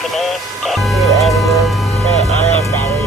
Command. Everyone, I am Valley.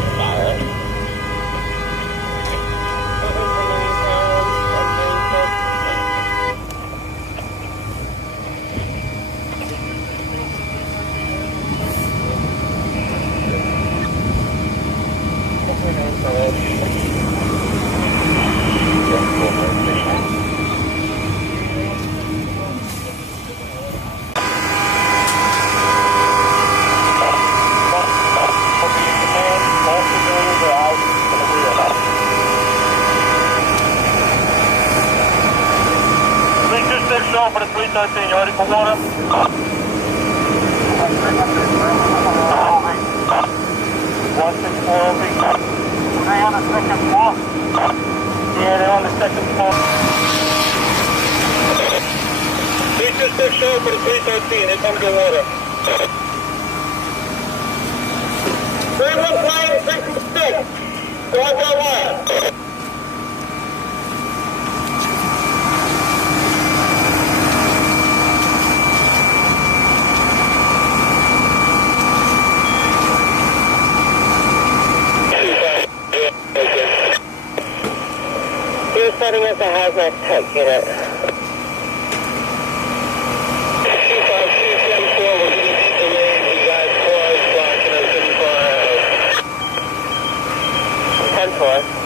Show for the 313, you ready for water? 164 over. Are they on the second floor? Yeah, they're on the second floor. 326 show for the 313, here comes the water. 315, 326, go out that wire. You're setting up a hazmat tech unit. 25274, we're going to be delayed. We got cars blocking us in front. 10-4.